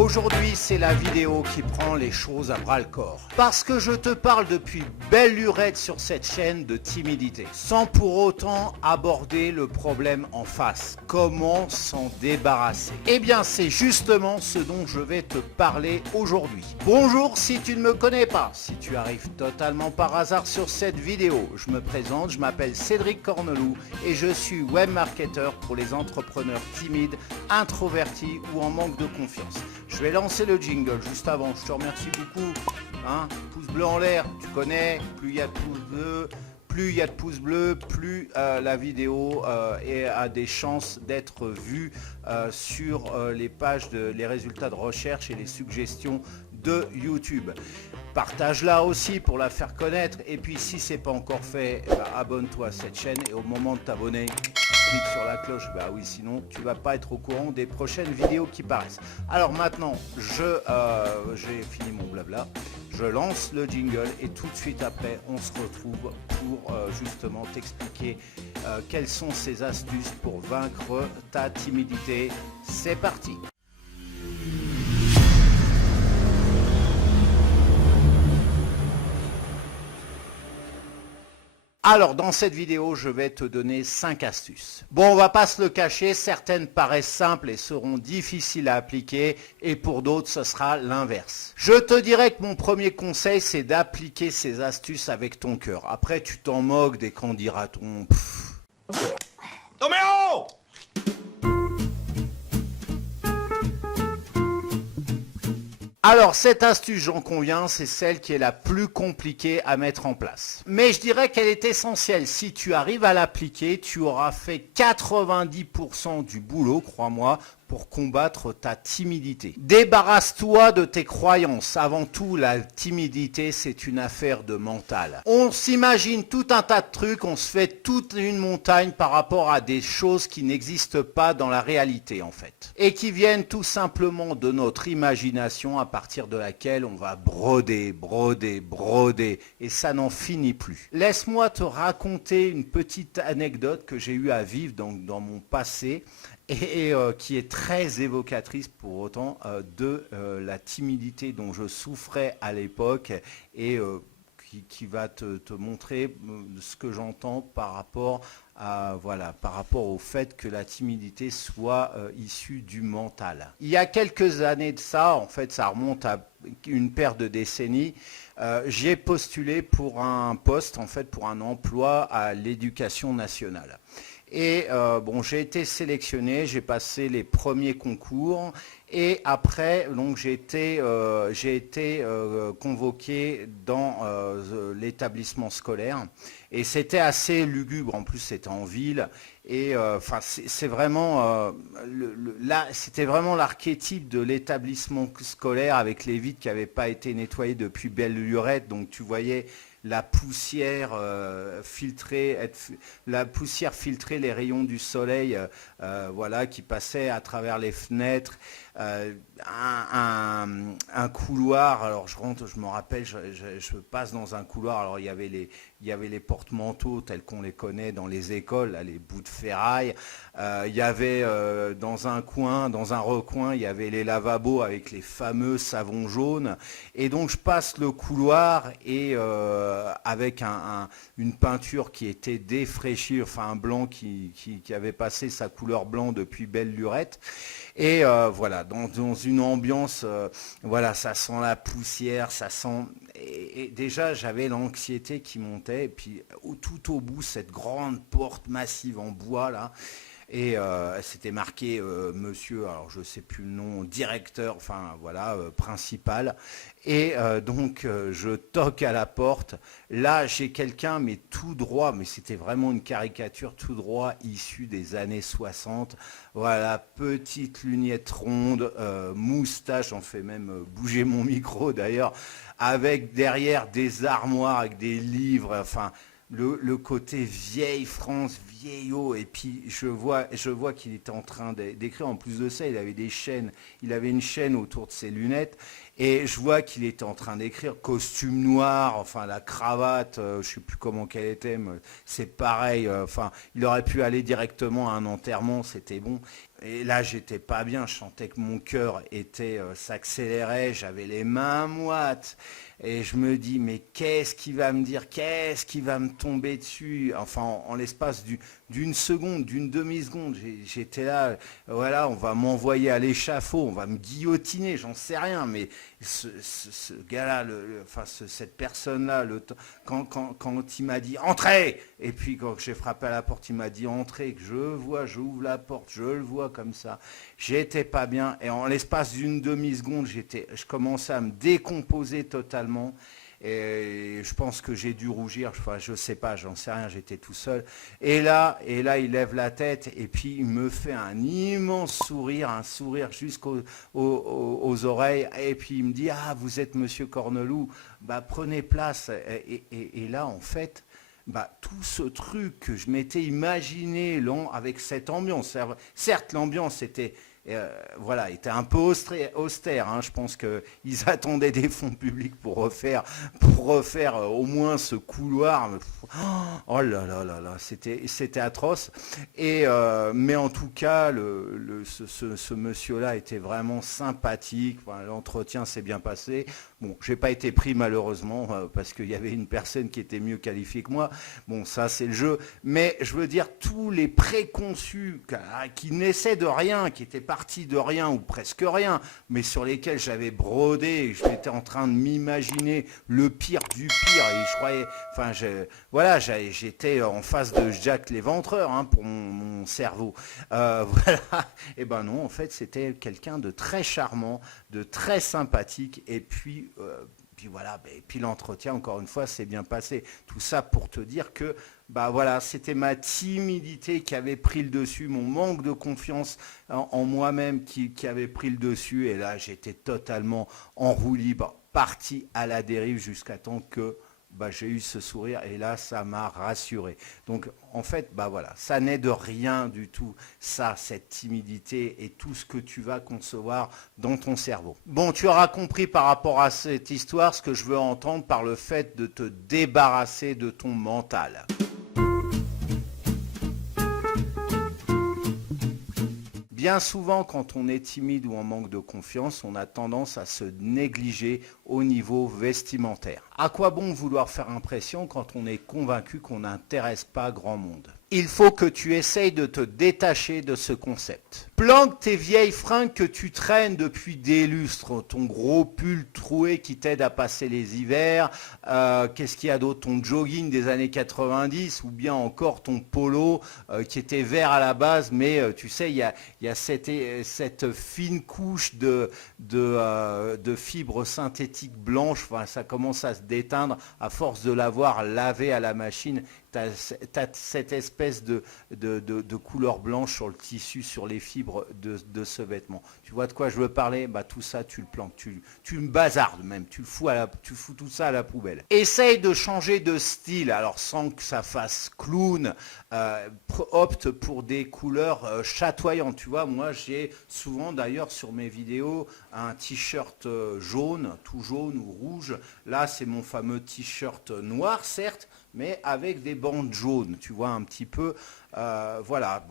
Aujourd'hui, c'est la vidéo qui prend les choses à bras-le-corps. Parce que je te parle depuis belle lurette sur cette chaîne de timidité, sans pour autant aborder le problème en face. Comment s'en débarrasser? Eh bien, c'est justement ce dont je vais te parler aujourd'hui. Bonjour si tu ne me connais pas. Si tu arrives totalement par hasard sur cette vidéo, je me présente, je m'appelle Cédric Corneloup et je suis webmarketeur pour les entrepreneurs timides, introvertis ou en manque de confiance. Je vais lancer le jingle juste avant, je te remercie beaucoup. Pouce bleu en l'air, tu connais, plus il y a de pouces bleus, plus la vidéo a des chances d'être vue sur les pages, les résultats de recherche et les suggestions de YouTube. Partage-la aussi pour la faire connaître et puis si ce n'est pas encore fait, abonne-toi à cette chaîne et au moment de t'abonner, clique sur la cloche, oui, sinon tu vas pas être au courant des prochaines vidéos qui paraissent. Alors maintenant, j'ai fini mon blabla, je lance le jingle et tout de suite après, on se retrouve pour justement t'expliquer quelles sont ces astuces pour vaincre ta timidité. C'est parti! Alors, dans cette vidéo, je vais te donner 5 astuces. Bon, on va pas se le cacher, certaines paraissent simples et seront difficiles à appliquer, et pour d'autres, ce sera l'inverse. Je te dirais que mon premier conseil, c'est d'appliquer ces astuces avec ton cœur. Après, tu t'en moques dès qu'on dira ton... Non mais oh! Alors cette astuce, j'en conviens, c'est celle qui est la plus compliquée à mettre en place. Mais je dirais qu'elle est essentielle. Si tu arrives à l'appliquer, tu auras fait 90% du boulot, crois-moi, pour combattre ta timidité. Débarrasse-toi de tes croyances. Avant tout, la timidité, c'est une affaire de mental. On s'imagine tout un tas de trucs, on se fait toute une montagne par rapport à des choses qui n'existent pas dans la réalité en fait. Et qui viennent tout simplement de notre imagination à partir de laquelle on va broder. Et ça n'en finit plus. Laisse-moi te raconter une petite anecdote que j'ai eu à vivre dans mon passé. Et qui est très évocatrice pour autant de la timidité dont je souffrais à l'époque et qui va te montrer ce que j'entends par rapport au fait que la timidité soit issue du mental. Il y a quelques années de ça, en fait ça remonte à une paire de décennies, j'ai postulé pour un poste, en fait pour un emploi à l'Éducation nationale. Et j'ai été sélectionné, j'ai passé les premiers concours et après donc j'ai été convoqué dans l'établissement scolaire et c'était assez lugubre, en plus c'était en ville et c'est vraiment c'était vraiment l'archétype de l'établissement scolaire avec les vitres qui n'avaient pas été nettoyées depuis belle lurette, donc tu voyais la poussière filtrer les rayons du soleil qui passaient à travers les fenêtres, un couloir. Alors je me rappelle, je passe dans un couloir, alors il y avait les porte-manteaux tels qu'on les connaît dans les écoles, là, les bouts de ferraille. Il y avait dans un recoin, il y avait les lavabos avec les fameux savons jaunes. Et donc je passe le couloir et avec une peinture qui était défraîchie, enfin un blanc qui avait passé sa couleur blanc depuis belle lurette. Et dans une ambiance, ça sent la poussière, ça sent... Et déjà, j'avais l'anxiété qui montait, et puis tout au bout, cette grande porte massive en bois, là, et c'était marqué monsieur, alors je ne sais plus le nom, directeur, principal. Et donc je toque à la porte. Là j'ai quelqu'un mais tout droit, mais c'était vraiment une caricature tout droit issue des années 60. Voilà, petite lunette ronde, moustache, j'en fais même bouger mon micro d'ailleurs, avec derrière des armoires avec des livres, enfin le côté vieille France, vieillot, et puis je vois qu'il était en train d'écrire. En plus de ça, il avait une chaîne autour de ses lunettes, et je vois qu'il était en train d'écrire, costume noir, enfin la cravate, je ne sais plus comment qu'elle était, mais c'est pareil, il aurait pu aller directement à un enterrement, c'était bon. Et là, j'étais pas bien, je sentais que mon cœur s'accélérait, j'avais les mains moites. Et je me dis, mais qu'est-ce qu'il va me dire? Qu'est-ce qui va me tomber dessus? Enfin, en l'espace d'une seconde, d'une demi-seconde, j'étais là, voilà, on va m'envoyer à l'échafaud, on va me guillotiner, j'en sais rien, mais ce gars-là, cette personne-là, quand il m'a dit entrez, et puis quand j'ai frappé à la porte, il m'a dit entrez, que j'ouvre la porte, je le vois comme ça, j'étais pas bien, et en l'espace d'une demi-seconde, je commençais à me décomposer totalement. Et je pense que j'ai dû rougir, enfin je sais pas, j'en sais rien, j'étais tout seul. Et là, il lève la tête et puis il me fait un immense sourire, un sourire aux oreilles. Et puis il me dit, ah vous êtes Monsieur Corneloup, bah prenez place. Et là en fait, bah, tout ce truc que je m'étais imaginé avec cette ambiance, certes l'ambiance était était un peu austère. Hein. Je pense qu'ils attendaient des fonds publics pour refaire au moins ce couloir. Oh là là là là, c'était atroce. Mais en tout cas, ce monsieur-là était vraiment sympathique. Enfin, l'entretien s'est bien passé. Bon, j'ai pas été pris malheureusement parce qu'il y avait une personne qui était mieux qualifiée que moi. Bon, ça c'est le jeu. Mais je veux dire, tous les préconçus qui naissaient de rien, qui étaient partis de rien ou presque rien, mais sur lesquels j'avais brodé, et je m'étais en train de m'imaginer le pire du pire. Et je croyais, enfin, j'étais en face de Jack l'Éventreur hein, pour mon cerveau. Voilà. Et ben non, en fait, c'était quelqu'un de très charmant, de très sympathique, et puis voilà, et puis l'entretien, encore une fois, s'est bien passé. Tout ça pour te dire que bah voilà, c'était ma timidité qui avait pris le dessus, mon manque de confiance en moi-même qui avait pris le dessus. Et là, j'étais totalement en roue libre, parti à la dérive jusqu'à temps que j'ai eu ce sourire et là, ça m'a rassuré. Donc, en fait, voilà, ça n'est de rien du tout, ça, cette timidité et tout ce que tu vas concevoir dans ton cerveau. Bon, tu auras compris par rapport à cette histoire ce que je veux entendre par le fait de te débarrasser de ton mental. Bien souvent, quand on est timide ou en manque de confiance, on a tendance à se négliger au niveau vestimentaire. À quoi bon vouloir faire impression quand on est convaincu qu'on n'intéresse pas grand monde? Il faut que tu essayes de te détacher de ce concept. Planque tes vieilles fringues que tu traînes depuis des lustres, ton gros pull troué qui t'aide à passer les hivers, qu'est-ce qu'il y a d'autre, ton jogging des années 90 ou bien encore ton polo qui était vert à la base, mais tu sais, il y a cette fine couche de fibres synthétiques blanches, enfin, ça commence à se déteindre à force de l'avoir lavé à la machine. Tu as cette espèce de couleur blanche sur le tissu, sur les fibres de ce vêtement. Tu vois de quoi je veux parler? Tout ça, tu le planques, tu me bazardes même, tu fous tout ça à la poubelle. Essaye de changer de style, alors sans que ça fasse clown, opte pour des couleurs chatoyantes. Tu vois, moi j'ai souvent d'ailleurs sur mes vidéos un t-shirt jaune, tout jaune ou rouge. Là, c'est mon fameux t-shirt noir, certes, mais avec des bandes jaunes, tu vois, un petit peu. Voilà,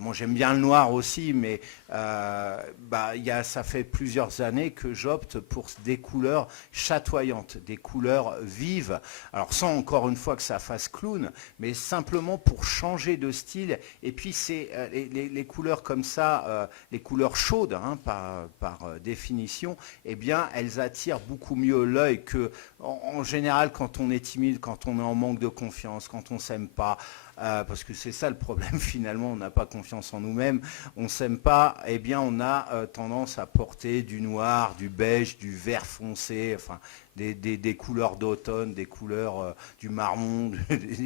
bon, j'aime bien le noir aussi, mais ça fait plusieurs années que j'opte pour des couleurs chatoyantes, des couleurs vives. Alors sans encore une fois que ça fasse clown, mais simplement pour changer de style. Et puis c'est les couleurs comme ça, les couleurs chaudes, hein, par définition, eh bien elles attirent beaucoup mieux l'œil que en général quand on est timide, quand on est en manque de confiance, quand on s'aime pas. Parce que c'est ça le problème finalement, on n'a pas confiance en nous-mêmes, on ne s'aime pas, eh bien on a tendance à porter du noir, du beige, du vert foncé, enfin des couleurs d'automne, des couleurs du marron,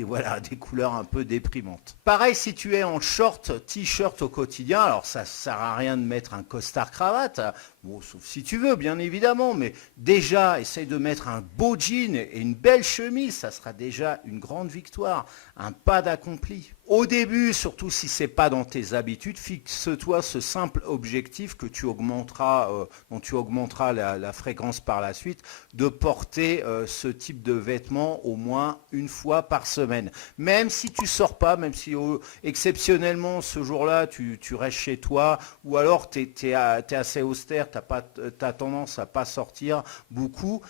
voilà, des couleurs un peu déprimantes. Pareil si tu es en short, t-shirt au quotidien, alors ça ne sert à rien de mettre un costard cravate, bon, sauf si tu veux bien évidemment, mais déjà essaye de mettre un beau jean et une belle chemise, ça sera déjà une grande victoire, un pas d'accompli. Au début, surtout si ce n'est pas dans tes habitudes, fixe-toi ce simple objectif que dont tu augmenteras la fréquence par la suite, de porter ce type de vêtements au moins une fois par semaine. Même si tu sors pas, même si exceptionnellement ce jour-là tu restes chez toi, ou alors tu es assez austère, t'as tendance à pas sortir beaucoup.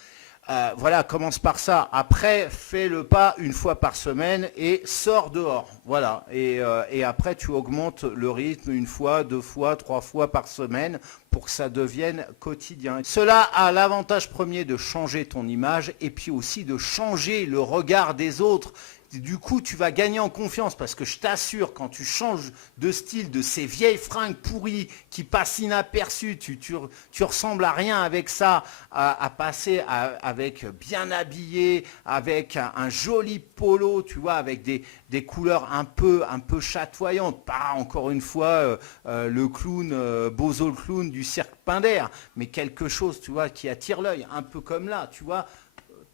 Voilà, commence par ça. Après, fais le pas une fois par semaine et sors dehors. Voilà. Et après, tu augmentes le rythme une fois, 2 fois, 3 fois par semaine pour que ça devienne quotidien. Cela a l'avantage premier de changer ton image et puis aussi de changer le regard des autres. Du coup, tu vas gagner en confiance parce que je t'assure, quand tu changes de style de ces vieilles fringues pourries qui passent inaperçues, tu ressembles à rien avec ça, à passer avec bien habillé, avec un joli polo, tu vois, avec des couleurs un peu chatoyantes. Pas encore une fois le clown, Bozo le clown du cirque Pinder, mais quelque chose, tu vois, qui attire l'œil, un peu comme là, tu vois.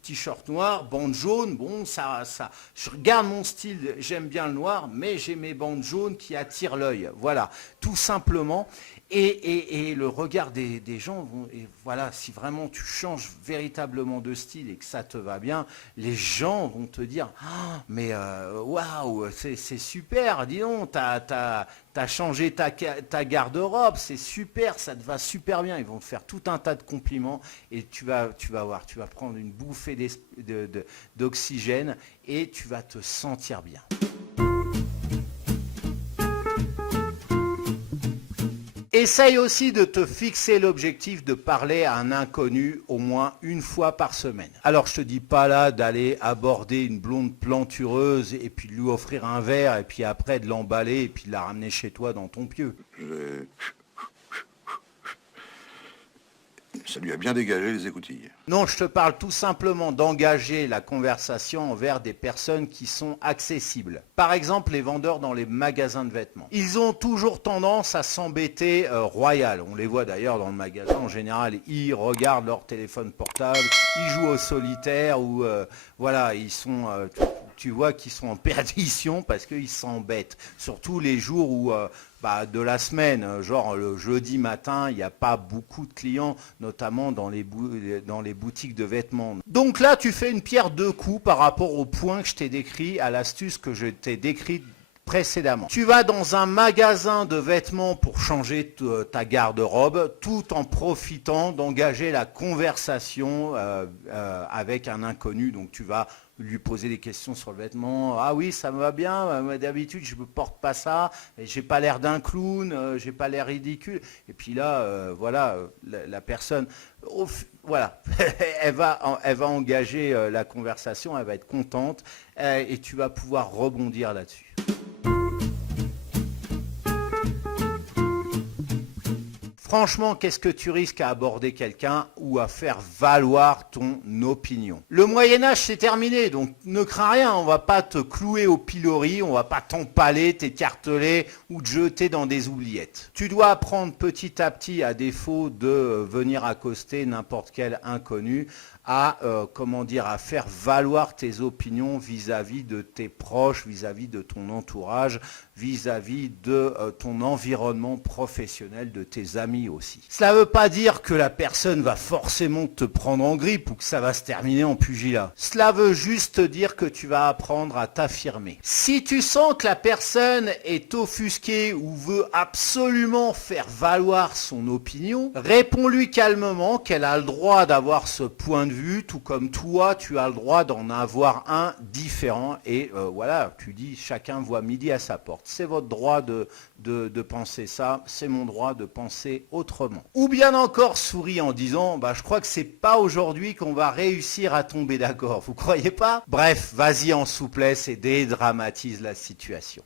T-shirt noir, bande jaune, bon, je regarde mon style, j'aime bien le noir, mais j'ai mes bandes jaunes qui attirent l'œil. Voilà, tout simplement. Et le regard des gens, et voilà, si vraiment tu changes véritablement de style et que ça te va bien, les gens vont te dire ah, mais waouh, c'est super, dis donc, t'as changé ta garde-robe, c'est super, ça te va super bien. Ils vont te faire tout un tas de compliments et tu vas voir, tu vas prendre une bouffée d'oxygène et tu vas te sentir bien. Essaye aussi de te fixer l'objectif de parler à un inconnu au moins une fois par semaine. Alors je te dis pas là d'aller aborder une blonde plantureuse et puis de lui offrir un verre et puis après de l'emballer et puis de la ramener chez toi dans ton pieu. Ça lui a bien dégagé les écoutilles. Non, je te parle tout simplement d'engager la conversation envers des personnes qui sont accessibles. Par exemple, les vendeurs dans les magasins de vêtements. Ils ont toujours tendance à s'embêter royal. On les voit d'ailleurs dans le magasin. En général, ils regardent leur téléphone portable, ils jouent au solitaire ou voilà, ils sont... tu vois qu'ils sont en perdition parce qu'ils s'embêtent. Surtout les jours où... de la semaine, genre le jeudi matin, il n'y a pas beaucoup de clients, notamment dans les boutiques de vêtements. Donc là, tu fais une pierre deux coups par rapport au point que je t'ai décrit, à l'astuce que je t'ai décrite précédemment. Tu vas dans un magasin de vêtements pour changer ta garde-robe, tout en profitant d'engager la conversation avec un inconnu. Donc tu vas lui poser des questions sur le vêtement. Ah oui, ça me va bien, d'habitude je ne porte pas ça, et j'ai pas l'air d'un clown, j'ai pas l'air ridicule. Et puis là, voilà, la personne, voilà, elle va engager la conversation, elle va être contente, et tu vas pouvoir rebondir là-dessus. Franchement, qu'est-ce que tu risques à aborder quelqu'un ou à faire valoir ton opinion? Le Moyen-Âge, c'est terminé, donc ne crains rien, on ne va pas te clouer au pilori, on ne va pas t'empaler, t'écarteler ou te jeter dans des oubliettes. Tu dois apprendre petit à petit, à défaut de venir accoster n'importe quel inconnu, à faire valoir tes opinions vis-à-vis de tes proches, vis-à-vis de ton entourage, vis-à-vis de ton environnement professionnel, de tes amis aussi. Cela ne veut pas dire que la personne va forcément te prendre en grippe ou que ça va se terminer en pugilat. Cela veut juste dire que tu vas apprendre à t'affirmer. Si tu sens que la personne est offusquée ou veut absolument faire valoir son opinion, réponds-lui calmement qu'elle a le droit d'avoir ce point de vue, tout comme toi, tu as le droit d'en avoir un différent. Et voilà, tu dis chacun voit midi à sa porte. C'est votre droit de penser ça, c'est mon droit de penser autrement. Ou bien encore souris en disant, je crois que c'est pas aujourd'hui qu'on va réussir à tomber d'accord, vous croyez pas? Bref, vas-y en souplesse et dédramatise la situation.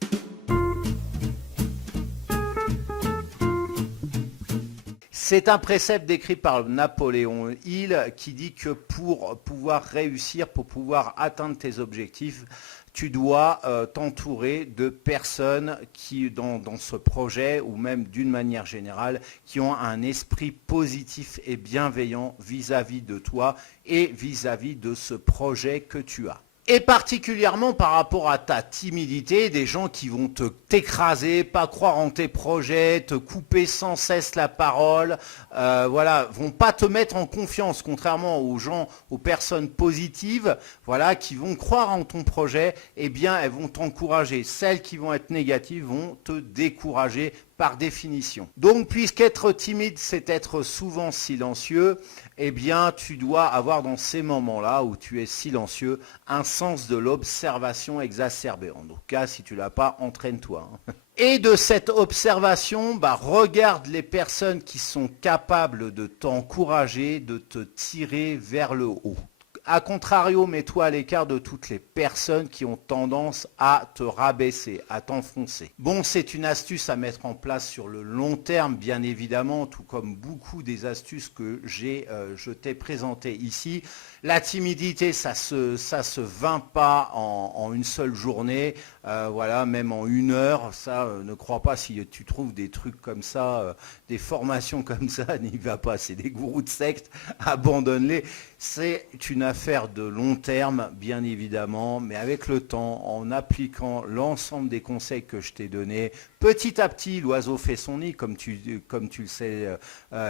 C'est un précepte décrit par Napoléon Hill qui dit que pour pouvoir réussir, pour pouvoir atteindre tes objectifs, tu dois t'entourer de personnes qui, dans ce projet, ou même d'une manière générale, qui ont un esprit positif et bienveillant vis-à-vis de toi et vis-à-vis de ce projet que tu as. Et particulièrement par rapport à ta timidité, des gens qui vont t'écraser, pas croire en tes projets, te couper sans cesse la parole, voilà, vont pas te mettre en confiance, contrairement aux gens, aux personnes positives, voilà, qui vont croire en ton projet, eh bien, elles vont t'encourager. Celles qui vont être négatives vont te décourager par définition. Donc, puisqu'être timide, c'est être souvent silencieux, eh bien, tu dois avoir dans ces moments-là où tu es silencieux, un sens de l'observation exacerbé. En tout cas, si tu ne l'as pas, entraîne-toi. Et de cette observation, regarde les personnes qui sont capables de t'encourager, de te tirer vers le haut. A contrario, mets-toi à l'écart de toutes les personnes qui ont tendance à te rabaisser, à t'enfoncer. Bon, c'est une astuce à mettre en place sur le long terme, bien évidemment, tout comme beaucoup des astuces que je t'ai présentées ici. La timidité, ça se vainc pas en une seule journée, voilà, même en 1 heure. Ça, ne crois pas si tu trouves des trucs comme ça, des formations comme ça, n'y va pas. C'est des gourous de secte, abandonne-les. C'est une affaire de long terme, bien évidemment, mais avec le temps, en appliquant l'ensemble des conseils que je t'ai donnés, petit à petit, l'oiseau fait son nid, comme tu le sais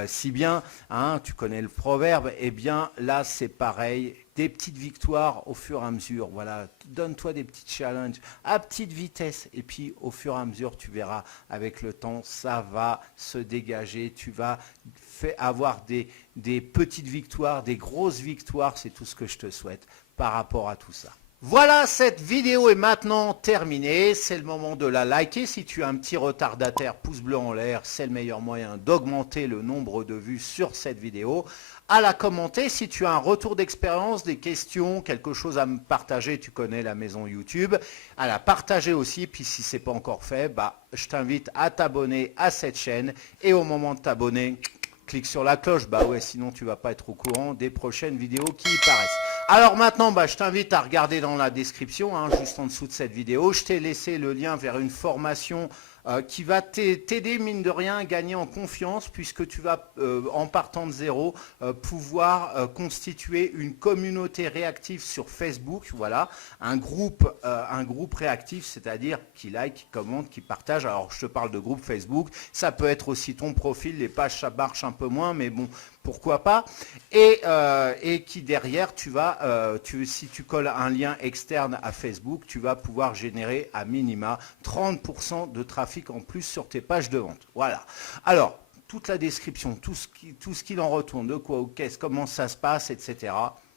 si bien, hein, tu connais le proverbe, eh bien là c'est pareil, des petites victoires au fur et à mesure, voilà, donne-toi des petits challenges à petite vitesse, et puis au fur et à mesure, tu verras, avec le temps, ça va se dégager, tu vas avoir des petites victoires, des grosses victoires, c'est tout ce que je te souhaite par rapport à tout ça. Voilà, cette vidéo est maintenant terminée. C'est le moment de la liker. Si tu as un petit retardataire, pouce bleu en l'air, c'est le meilleur moyen d'augmenter le nombre de vues sur cette vidéo. À la commenter. Si tu as un retour d'expérience, des questions, quelque chose à me partager, tu connais la maison YouTube, à la partager aussi. Puis si ce n'est pas encore fait, je t'invite à t'abonner à cette chaîne. Et au moment de t'abonner, clique sur la cloche, sinon tu ne vas pas être au courant des prochaines vidéos qui y paraissent. Alors maintenant, je t'invite à regarder dans la description, hein, juste en dessous de cette vidéo. Je t'ai laissé le lien vers une formation qui va t'aider, mine de rien, à gagner en confiance, puisque tu vas, en partant de zéro, pouvoir constituer une communauté réactive sur Facebook. Voilà, un groupe réactif, c'est-à-dire qui like, qui commente, qui partage. Alors, je te parle de groupe Facebook. Ça peut être aussi ton profil. Les pages, ça marche un peu moins, mais bon, pourquoi pas, et qui derrière, si tu colles un lien externe à Facebook, tu vas pouvoir générer à minima 30% de trafic en plus sur tes pages de vente. Voilà. Alors, toute la description, tout ce qu'il en retourne, de quoi ou qu'est-ce, comment ça se passe, etc.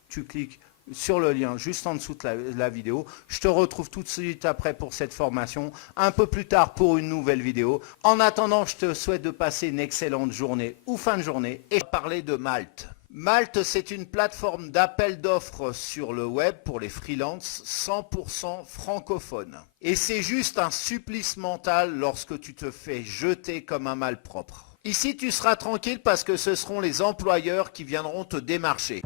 Tu cliques sur le lien juste en dessous de la vidéo. Je te retrouve tout de suite après pour cette formation, un peu plus tard pour une nouvelle vidéo. En attendant, je te souhaite de passer une excellente journée ou fin de journée et parler de Malte. Malte, c'est une plateforme d'appel d'offres sur le web pour les freelances 100% francophones. Et c'est juste un supplice mental lorsque tu te fais jeter comme un malpropre. Ici, tu seras tranquille parce que ce seront les employeurs qui viendront te démarcher.